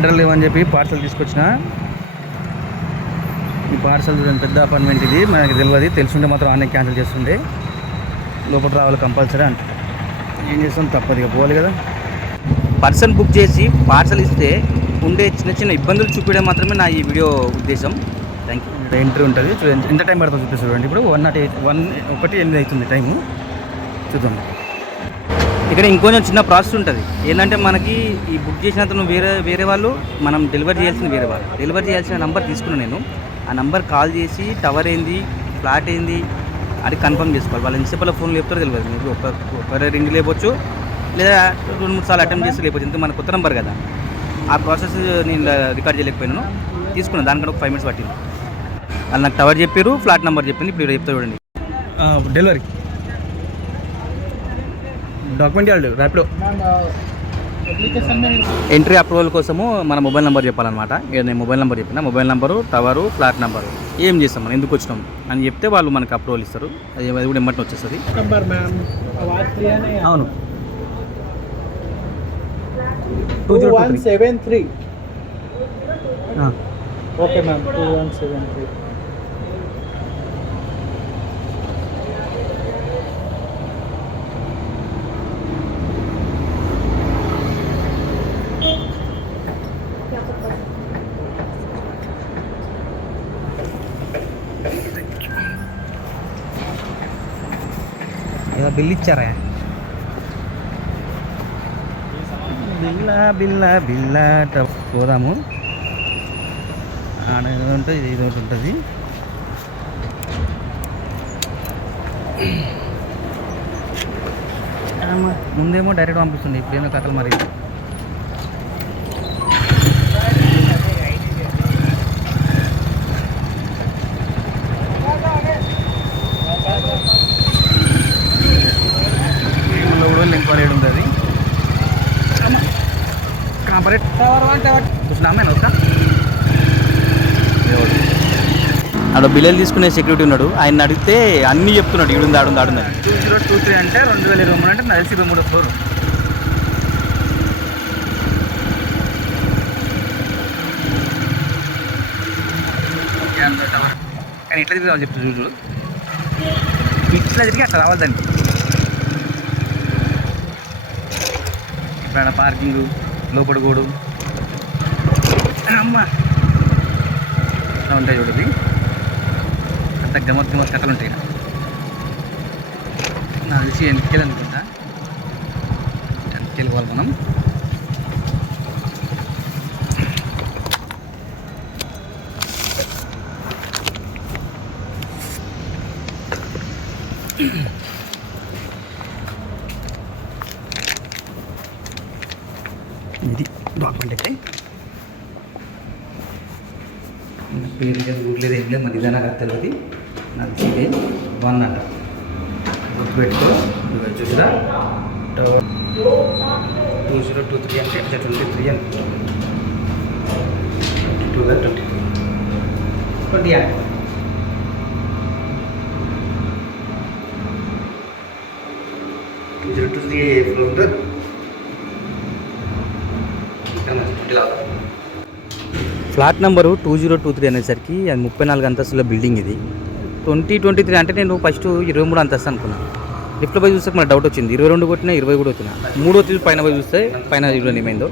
Order లేవని చెప్పి parcel తీసుకొచ్చిన. ఈ పార్సల్ చూడండి, పెద్ద అపార్ట్మెంట్ ఇది, మనకి తెలియదు. తెలుసుంటే మాత్రం ఆన్లైన్ క్యాన్సిల్ చేస్తుండే. లోపల రావాలి కంపల్సరీ అంటే ఏం చేస్తాం, తప్పదు, ఇక పోవాలి కదా. పర్సన్ బుక్ చేసి పార్సల్ ఇస్తే ఉండే చిన్న చిన్న ఇబ్బందులు చూపించడం మాత్రమే నా ఈ వీడియో ఉద్దేశం. Thank you. ఎంట్రీ ఉంటుంది చూడండి, ఎంత టైం పడుతుందో చూపిస్తుంది చూడండి. ఇప్పుడు 1:08 అవుతుంది టైము, చూద్దాం. ఇక్కడ ఇంకొంచెం చిన్న ప్రాసెస్ ఉంటుంది. ఏంటంటే మనకి ఈ బుక్ చేసినంత వేరే వాళ్ళు, మనం డెలివరీ చేయాల్సిన వేరే వాళ్ళు. డెలివరీ చేయాల్సిన నెంబర్ తీసుకున్నాను నేను. ఆ నెంబర్ కాల్ చేసి టవర్ ఏంది, ఫ్లాట్ ఏంది అది కన్ఫర్మ్ చేసుకోవాలి. వాళ్ళు ఎన్నిసేపట్లో ఫోన్ లేపుతారో తెలియదు. మీకు ఒక రింగ్ లేపొచ్చు, లేదా 2-3 సార్లు అటెంప్ట్ చేసి లేకపోవచ్చు. ఇంత మన కొత్త నెంబర్ కదా, ఆ ప్రాసెస్ నేను రికార్డ్ చేయలేకపోయినాను. తీసుకున్నాను, దానికంటే ఒక 5 minutes పట్టింది. వాళ్ళు నాకు టవర్ చెప్పారు, ఫ్లాట్ నెంబర్ చెప్పింది. ఇప్పుడు చెప్తా చూడండి. డెలివరీ డాక్యుమెంట్ ఇవ్వాలి, ర్యాపిడో ఎంట్రీ అప్రూవల్ కోసము మన మొబైల్ నెంబర్ చెప్పాలన్నమాట. నేను మొబైల్ నెంబర్ చెప్పిన, mobile number, tower, flat number, ఏం చేస్తాం మనం, ఎందుకు వచ్చినాం అని చెప్తే వాళ్ళు మనకు అప్రూవల్ ఇస్తారు. అది కూడా ఎమ్మటి వచ్చేస్తుంది. అవును, 2173. Okay ma'am, 2173. ఏదో బిల్ ఇచ్చారా? బిల్లా పోదాము. ఆడ ఉంటుంది, ఇది ఒకటి ఉంటుంది. ముందేమో డైరెక్ట్ పంపిస్తుంది, ఇప్పుడు ఏమో కథలు మరి. ఇంకో రేడు ఉంది అది. అక్కడ బిల్లులు తీసుకునే సెక్యూరిటీ ఉన్నాడు, ఆయన అడిగితే అన్నీ చెప్తున్నాడు. ఈడుంది, ఆడుంది, ఆడుంది. 2023 అంటే 2023 అంటే నాకు తెలిసి 23వ ఫ్లోర్. కానీ ఎట్లా తిరిగి చెప్తా చూడు, ఇట్లా తిరిగి అట్లా రావాలి దానికి. ఇప్పుడు పార్కింగ్, లోపల గోడు అమ్మ ఉంటాయి చూడది. అంత గమత్ కథలు ఉంటాయి. నాకు తెలిసి వెనక్కి అనుకుంటా, వెనక్కి వెళ్ళిపోవాలి మనం. ఇది డాక్యుమెంట్ అయితే పేరు లేదు, ఊరు లేదు, ఏం లేదు. మరి ఇదే నాకు తెలియదు. నాకు ఇదే 1 అంట, గుర్తుపెట్టుకో. చూసిరా, 2023 అంటే 23 అని 2020 2023 ఫ్లోర్ ఉంటుంది. ఫ్లాట్ నెంబరు 2023 అనేసరికి అది 34 అంతస్తుల బిల్డింగ్. ఇది 2023 అంటే నేను ఫస్ట్ 23 అంతస్తు అనుకున్నాను. లిఫ్ట్లో పోయి చూస్తే మనకు డౌట్ వచ్చింది. 22 కొట్టినా 20 కూడా వచ్చినా. 3వ తీసి పైన పోయి చూస్తే పైన చూడండి ఏమైందో.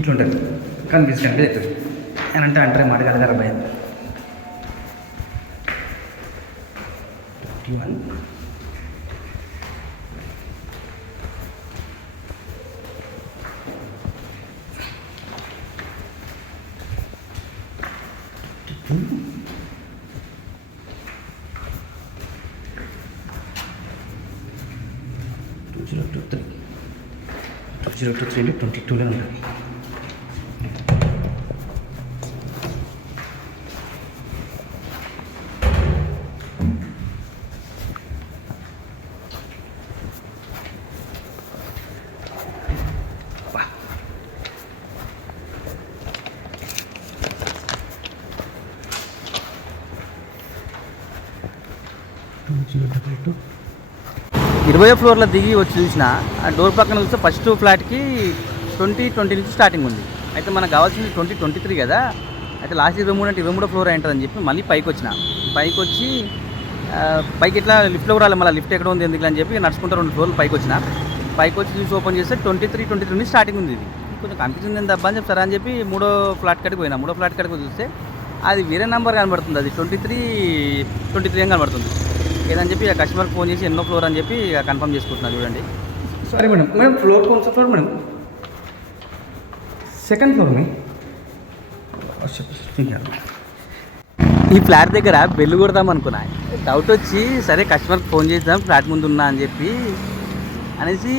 ఇట్లుంటుంది, కనిపిస్తుంది అని అంటే మాట కదా భయం. 51 22 2023 22లో ఉంటుంది. ఇరవై ఫ్లోర్లో దిగి వచ్చి చూసిన ఆ డోర్ పక్కన చూస్తే ఫస్ట్ ఫ్లాట్కి 2020 నుంచి స్టార్టింగ్ ఉంది. అయితే మనకు కావాల్సింది 2023 కదా. అయితే లాస్ట్ 23 అంటే 23 ఫ్లోర్ అయింటుందని చెప్పి మళ్ళీ పైకి వచ్చిన. పైకి వచ్చి పైకి ఇట్లా లిఫ్ట్లో రాలి, మళ్ళీ లిఫ్ట్ ఎక్కడ ఉంది ఎందుకు అని చెప్పి నడుచుకుంటూ 2 ఫ్లోర్లు పైకి వచ్చిన. పైకి వచ్చి చూసి ఓపెన్ చేస్తే 23 నుంచి స్టార్టింగ్ ఉంది. ఇది కొంచెం కన్ఫ్యూజన్ ఎంత అబ్బా అని చెప్తారా అని చెప్పి 3వ ఫ్లాట్ కాడికి పోయినా. 3వ ఫ్లాట్ కాడికి చూస్తే అది వేరే నెంబర్ కనబడుతుంది. అది 23 అని కనబడుతుంది. ఏదని చెప్పి ఆ కస్టమర్కి ఫోన్ చేసి ఎన్నో ఫ్లోర్ అని చెప్పి కన్ఫర్మ్ చేసుకుంటున్నాను. చూడండి. సారీ మేడం, మేడం ఫ్లోర్ కౌన్ ఫ్లోర్ మేడం? సెకండ్ ఫ్లోర్ మీ. ఈ ఫ్లాట్ దగ్గర బెల్లు కొడదాం అనుకున్నా. డౌట్ వచ్చి సరే కస్టమర్కి ఫోన్ చేద్దాం ఫ్లాట్ ముందు ఉన్నా అని చెప్పి అనేసి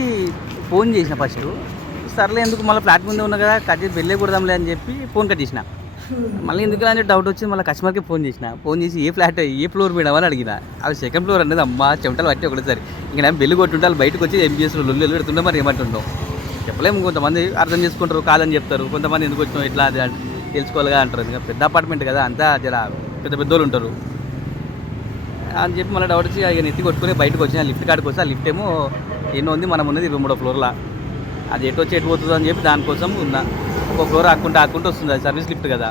ఫోన్ చేసిన. ఫస్ట్ సర్లే ఎందుకు మళ్ళీ ఫ్లాట్ ముందే ఉన్నా కదా కట్ చేసి బెల్లే కొడదాంలే అని చెప్పి ఫోన్ కట్ చేసిన. మళ్ళీ ఎందుకు అని డౌట్ వచ్చి మళ్ళీ కస్టమర్కి ఫోన్ చేసిన. ఫోన్ చేసి ఏ ఫ్లోర్ మేడం అని అడిగిన. అది సెకండ్ ఫ్లోర్ అనేది. అమ్మ చెమటలు పట్టి ఒకటేసారి ఇంకా బెల్లు కొట్టుంటే వాళ్ళు బయటకు వచ్చి ఎంబీఎస్లో లొల్లు పెడుతుంటే మరి ఏమంటుండో చెప్పలేము. కొంతమంది అర్థం చేసుకుంటారు, కాదని చెప్తారు. కొంతమంది ఎందుకు వచ్చినావు ఇట్లా అది తెలుసుకోవాలిగా అంటారు. ఇంకా పెద్ద అపార్ట్మెంట్ కదా, అంతా జర పెద్ద పెద్దోళ్ళు ఉంటారు అని చెప్పి మళ్ళీ డౌట్ వచ్చి ఇక నెత్తి కొట్టుకుని బయటకు వచ్చిన. లిఫ్ట్ కాడికి వస్తే ఆ లిఫ్ట్ ఏమో ఎన్నో ఉంది, మనం ఉన్నది 23వ ఫ్లోర్లో. అది ఎటు వచ్చి ఎటు పోతుందో అని చెప్పి దానికోసం ఉన్నా. ఒక ఫ్లోర్ ఆక్కుంటూ వస్తుంది. అది సర్వీస్ లిఫ్ట్ కదా.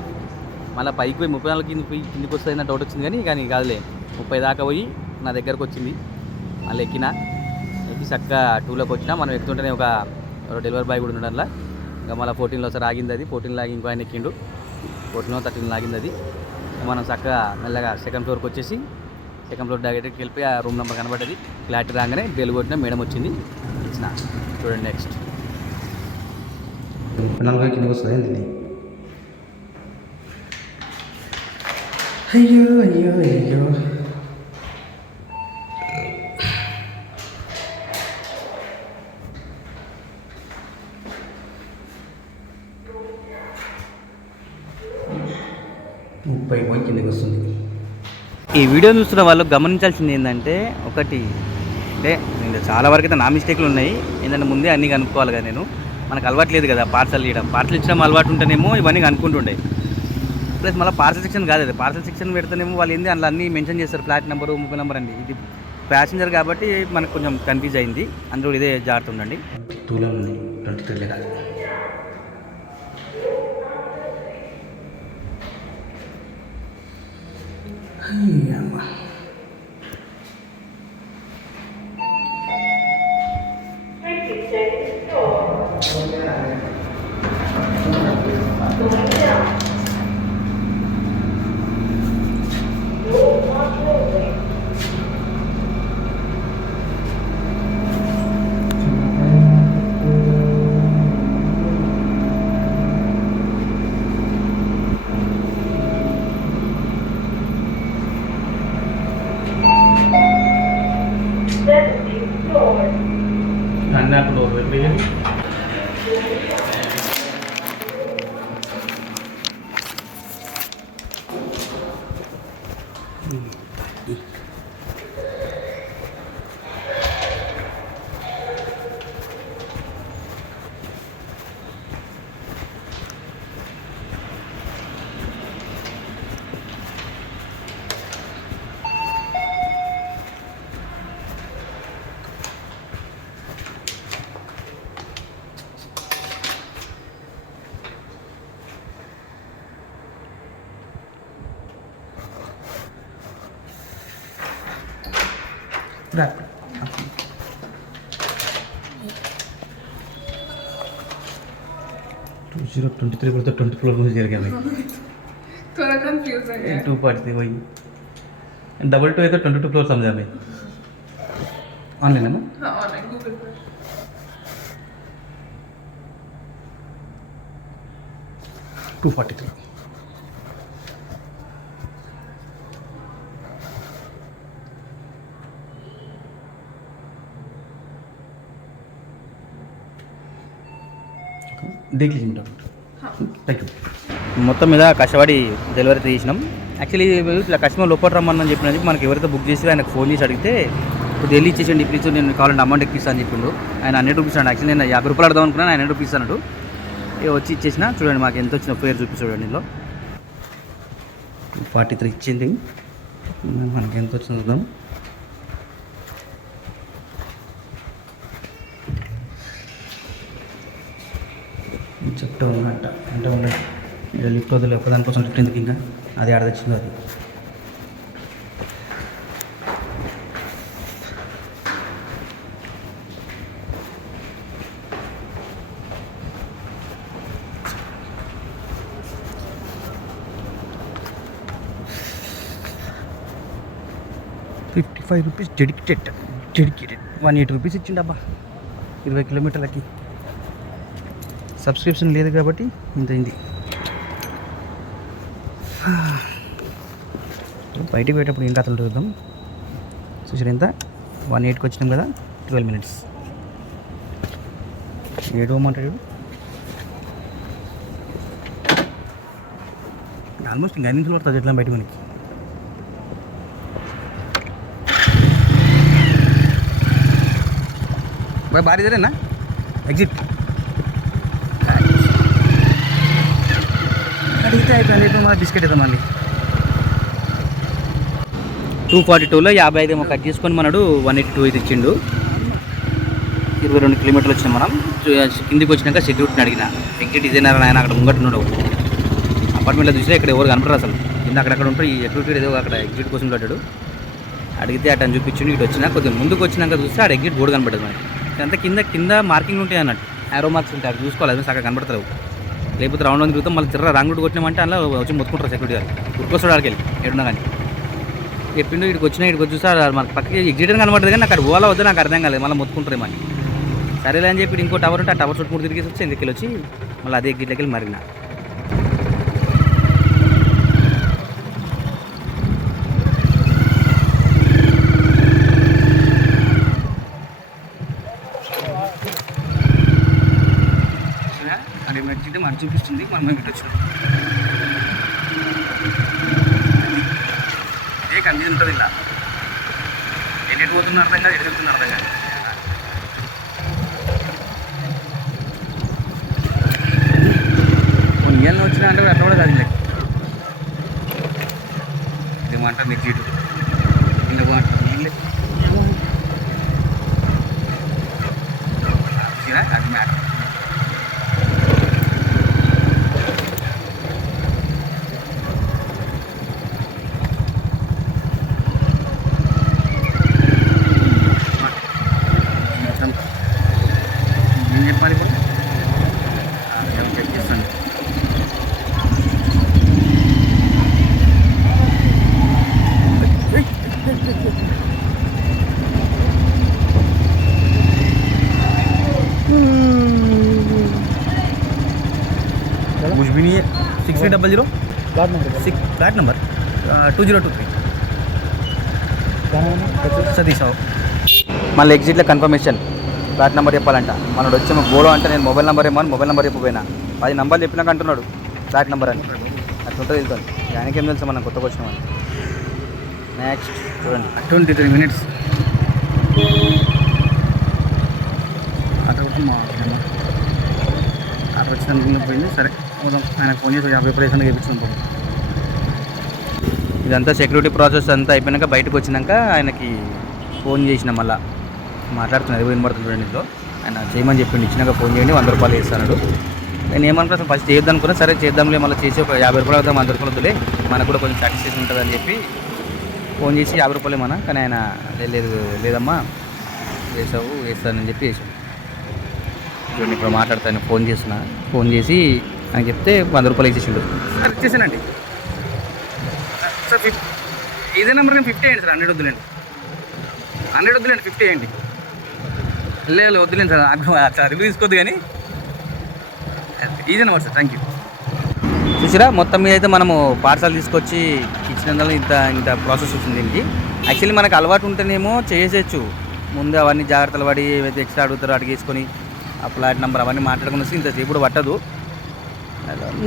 మళ్ళీ పైకి పోయి 34 కిందికి వస్తుంది నా డౌట్ వచ్చింది. కానీ కాదులే 30 దాకా పోయి నా దగ్గరకు వచ్చింది. మళ్ళీ ఎక్కి చక్కగా 2లోకి వచ్చినా. మనం ఎక్కుతుంటేనే ఒక డెలివరీ బాయ్ కూడా ఉండడంలా. ఇంకా మళ్ళీ 14లో ఒకసారి ఆగింది. అది 14 లాగి ఇంకో ఆయన ఎక్కిండు. 14 13 లాగింది. అది మనం చక్కగా మెల్లగా సెకండ్ ఫ్లోర్కి వచ్చేసి సెకండ్ ఫ్లోర్ డైరెక్ట్కి వెళ్ళిపోయి ఆ రూమ్ నెంబర్ కనబడ్డది. క్లారిటీ రాగానే బెల్ కొట్టిన మేడం వచ్చింది, ఇచ్చిన. చూడండి నెక్స్ట్ 40 కిందకి వస్తుంది. ఏంటి అయ్యో అయ్యో అయ్యో. కిందకి వస్తుంది. ఈ వీడియో చూస్తున్న వాళ్ళు గమనించాల్సింది ఏంటంటే, ఒకటి అంటే చాలా వరకు అయితే నా మిస్టేక్లు ఉన్నాయి. ఏంటంటే ముందే అన్నీ కనుక్కోవాలి కదా. నేను మనకు అలవాట్లేదు కదా పార్సల్ ఇవ్వడం. పార్సల్ ఇచ్చడం అలవాటు ఉంటేనేమో ఇవన్నీ కనుక్కుంటుండే. ప్లస్ మళ్ళీ పార్సల్ సెక్షన్ కాదు, అది పార్సల్ సెక్షన్ పెడితేనేమో వాళ్ళు ఏంది అందులో అన్నీ మెన్షన్ చేస్తారు, ఫ్లాట్ నెంబరు 30 నెంబర్ అండి. ఇది ప్యాసింజర్ కాబట్టి మనకు కొంచెం కన్ఫ్యూజ్ అయింది. అందులో ఇదే జాగ్రత్త ఉండండి. 2లో ఉంది, 23 కాదు. అమ్మా అన్నప్పుడు Wrap. 2023 पर तो 24 में गिर गया मैं थोड़ा कंफ्यूज है यार 2 पार्ट्स थे वही डबल 2 है तो 22 फ्लोर समझा मैं ऑनलाइन है ना हाँ ऑनलाइन गूगल पर 243 243 డీక్లీ థ్యాంక్ యూ. మొత్తం మీద కష్టపడి డెలివరీ తీసినాం. యాక్చువల్లీ ఇట్లా కస్టమర్ లోపల రమ్మని చెప్పిన చెప్పి మనకి ఎవరైతే బుక్ చేసి ఆయనకు ఫోన్ చేసి అడిగితే ఇప్పుడు ఢిల్లీ ఇచ్చేసండి ప్లీజ్ నేను కావాలంటే అమౌంట్ ఎక్కిస్తాను అని చెప్పిండు. ఆయన 100 రూపీస్ అండి. యాక్చువల్లీ నేను 50 రూపాయలు అడదాం అనుకున్నాను, ఆయన 100 రూపీస్ అన్నాడు. వచ్చి ఇచ్చేసిన చూడండి మాకు ఎంత వచ్చిన పేరు చూపి చూడండి. ఇందులో 243 ఇచ్చింది. మనకి ఎంత వచ్చింది చూద్దాం. చెప్తా ఉన్నట్ట అంటే ఉండే లిఫ్ట్ వదిలే దానికోసం లిఫ్ట్ ఎందుకు ఇంకా అది ఆడ తెచ్చింది అది. ₹55 డెడికేటెడ్ 180 రూపీస్ ఇచ్చిండబ్బా 20 కిలోమీటర్లకి. సబ్స్క్రిప్షన్ లేదు కాబట్టి ఇంత అయింది. బయటికి పోయేటప్పుడు ఏం కథలు చూద్దాం. చూసారు ఎంత 180కి వచ్చినాం కదా, 12 minutes. ఏడవమంటాడు ఆల్మోస్ట్ ఇంకా 5 నిమిషాలు పడుతుంది ఎట్లా బయట మనకి. భారీ జరేనా ఎగ్జిట్ అడిగితే అయిపోయింది. ఇప్పుడు మాకు బిస్కెట్ ఇద్దాం మళ్ళీ. 242లో 55 ఏమో కట్ చేసుకొని మనడు 182 ఇది ఇచ్చిండు. 22 కిలోమీటర్లు వచ్చినాం మనం. కిందికి వచ్చినాక సెక్యూరిటీని అడిగిన ఎగ్జిట్ డిజైనర్ ఆయన అక్కడ ముంగట్టున్నాడు. అపార్ట్మెంట్లో చూసినా ఇక్కడ ఎవరు కనపడరు అసలు. కింద అక్కడక్కడ ఉంటారు. ఈ సెక్యూరిటీ ఏదో అక్కడ ఎగ్జిట్ కోసం పడ్డాడు. అడిగితే అటని చూపించిండు. ఇటు వచ్చినా కొద్దిగా ముందుకు వచ్చినాక చూస్తే ఆడ ఎగ్జిట్ బోర్డు కనపడదు మనకి. అంతా కింద మార్కింగ్ ఉంటాయి అన్నట్టు, యారో మార్క్స్ ఉంటాయి. అవి చూసుకోవాలి, అది సగం కనపడతారు. లేకపోతే రౌండ్ వంద తిరుగుతాం మళ్ళీ తిర్ర రాంగ్ రూట్ కొట్టినామంటే అలా వచ్చి మొత్తుకుంటారు సెక్యూరిటీ గారు. ఉరుకొస్తాడు ఆడికి వెళ్ళి ఏడున్నా కానీ చెప్పిండు. ఇక్కడికి వచ్చి చూస్తే మనకు పక్కకి ఎగ్జిట్ కనబడదు కానీ అక్కడ ఓలా వద్దు నాకు అర్థం కాలేదు. మళ్ళీ మొత్తుకుంటారు ఏమని. సరేలే అని చెప్పి ఇంకో టవర్ ఉంటే ఆ టవర్ చుట్టూ తిరిగేసి వచ్చి ఎందుకు వచ్చి మళ్ళీ అదే ఎగ్జిట్లోకి వెళ్ళి మరిగిన. అది మర్చితే మనం చూపిస్తుంది మనం ఇటు వచ్చినాం. ఏ కన్ఫ్యూజ్ ఉంటుంది ఇలా ఎటు పోతున్న అర్థం కాదు, ఎటు వెళ్తున్న అర్థం కాదు. కొన్ని ఏళ్ళు వచ్చినా అంటే అట్లా కూడా కాదు. ఇదేమంటారు మీకు ఇటు ఇంకా బాగుంటుంది అది మ్యాటర్. ఏం చెప్పాలి ఇప్పుడు చెక్ చేస్తాను. कुछ भी नहीं है. 6300 फ्लैट नंबर 2023 సతీష్. మళ్ళీ ఎగ్జిట్లో కన్ఫర్మేషన్ ఫ్లాట్ నెంబర్ చెప్పాలంట. మనోడు వచ్చి గోడో అంటే నేను మొబైల్ నెంబర్ ఏమో మొబైల్ నెంబర్ చెప్పిపోయినా 10 నంబర్లు చెప్పినాక అంటున్నాడు ఫ్లాట్ నెంబర్ అని. అట్లా ఉంటుంది వెళ్తాను. ఆయనకేం తెలుసు మనం కొత్తగా వచ్చినామని. నెక్స్ట్ చూడండి 23 minutes అక్కడ వచ్చిన పోయింది. సరే పోదాం. ఆయనకు ఫోన్ చేసి 50 రూపాయలు చేయించుకుని పోదాం. ఇదంతా సెక్యూరిటీ ప్రాసెస్ అంతా అయిపోయినాక బయటకు వచ్చినాక ఆయనకి ఫోన్ చేసిన మళ్ళీ మాట్లాడుతున్నాడు. వినబడుతుంది చూడండి. ఇంట్లో ఆయన చేయమని చెప్పిండు. ఇచ్చినాక ఫోన్ చేయండి 100 రూపాయలు వేస్తాడు. నేను ఏమనుకున్నా అసలు ఫస్ట్ చేద్దాం అనుకున్నా. సరే చేద్దాంలే మళ్ళీ చేసి ఒక 50 రూపాయలు అవుతాం 100 రూపాయలు వద్దులే మనకు కూడా కొంచెం సాటిస్ఫాక్షన్ ఉంటుందని చెప్పి ఫోన్ చేసి 50 రూపాయలు ఏమన్నా. కానీ ఆయన లేదమ్మా వేస్తానని చెప్పి వేసాడు. చూడండి ఇప్పుడు మాట్లాడతాను. ఫోన్ చేస్తున్నా. ఫోన్ చేసి ఆయన చెప్తే 100 రూపాయలు వేసేసిండు. సార్ ఇచ్చేసానండి. సార్ ఇదే నెంబర్ 50 వేయండి సార్. 100 వద్దులేండి 100 వద్దులేండి 50 వేయండి. లేదు వద్దులేండి సార్ రివ్యూ తీసుకోవద్దు కానీ easy number sir. Thank you. చూసిరా మొత్తం మీద అయితే మనము పార్సల్ తీసుకొచ్చి ఇచ్చినందువల్ల ఇంత ప్రాసెస్ వచ్చింది దీనికి. యాక్చువల్లీ మనకు అలవాటు ఉంటేనేమో చేసేయచ్చు. ముందు అవన్నీ జాగ్రత్తలు పడి ఏవైతే ఎక్స్ట్రా అడుగుతారో అడిగేసుకొని ఆ ఫ్లాట్ నెంబర్ అవన్నీ మాట్లాడుకుని వస్తే ఇంతసేపు కూడా పట్టదు.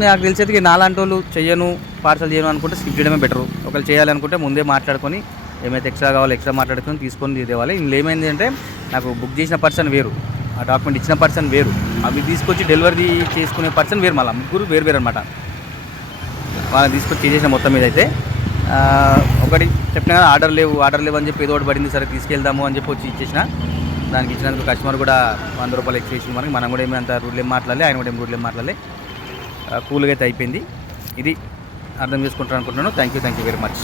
నాకు తెలిసేది నాలాంటి వాళ్ళు చెయ్యను పార్సల్ చేయను అనుకుంటే స్కిప్ చేయడమే బెటరు. ఒకవేళ చేయాలనుకుంటే ముందే మాట్లాడుకొని ఏమైతే ఎక్స్ట్రా కావాలో ఎక్స్ట్రా మాట్లాడుకొని తీసుకొని తేవాలి. ఇందులో ఏమైంది అంటే నాకు బుక్ చేసిన పర్సన్ వేరు, ఆ డాక్యుమెంట్ ఇచ్చిన పర్సన్ వేరు, అవి తీసుకొచ్చి డెలివరీ చేసుకునే పర్సన్ వేరు, మళ్ళీ ముగ్గురు వేరు వేరు అనమాట. వాళ్ళని తీసుకొచ్చి చేసేసిన మొత్తం మీద అయితే ఒకటి చెప్పినా కదా ఆర్డర్ లేవు అని చెప్పి ఏదో ఒకటి పడింది, సరే తీసుకెళ్దాము అని చెప్పి వచ్చి ఇచ్చేసిన. దానికి ఇచ్చినందుకు కస్టమర్ కూడా 100 రూపాయలు ఎక్స్ట్రా ఇచ్చింది మనకి. మనం కూడా ఏమి అంత రూట్లు ఏం మాట్లాడలే, ఆయన కూడా ఏం రూట్లు ఏం మాట్లాడలే. కూల్గా అయితే అయిపోయింది. ఇది అర్థం చేసుకుంటాను అనుకుంటున్నాను. Thank you very much.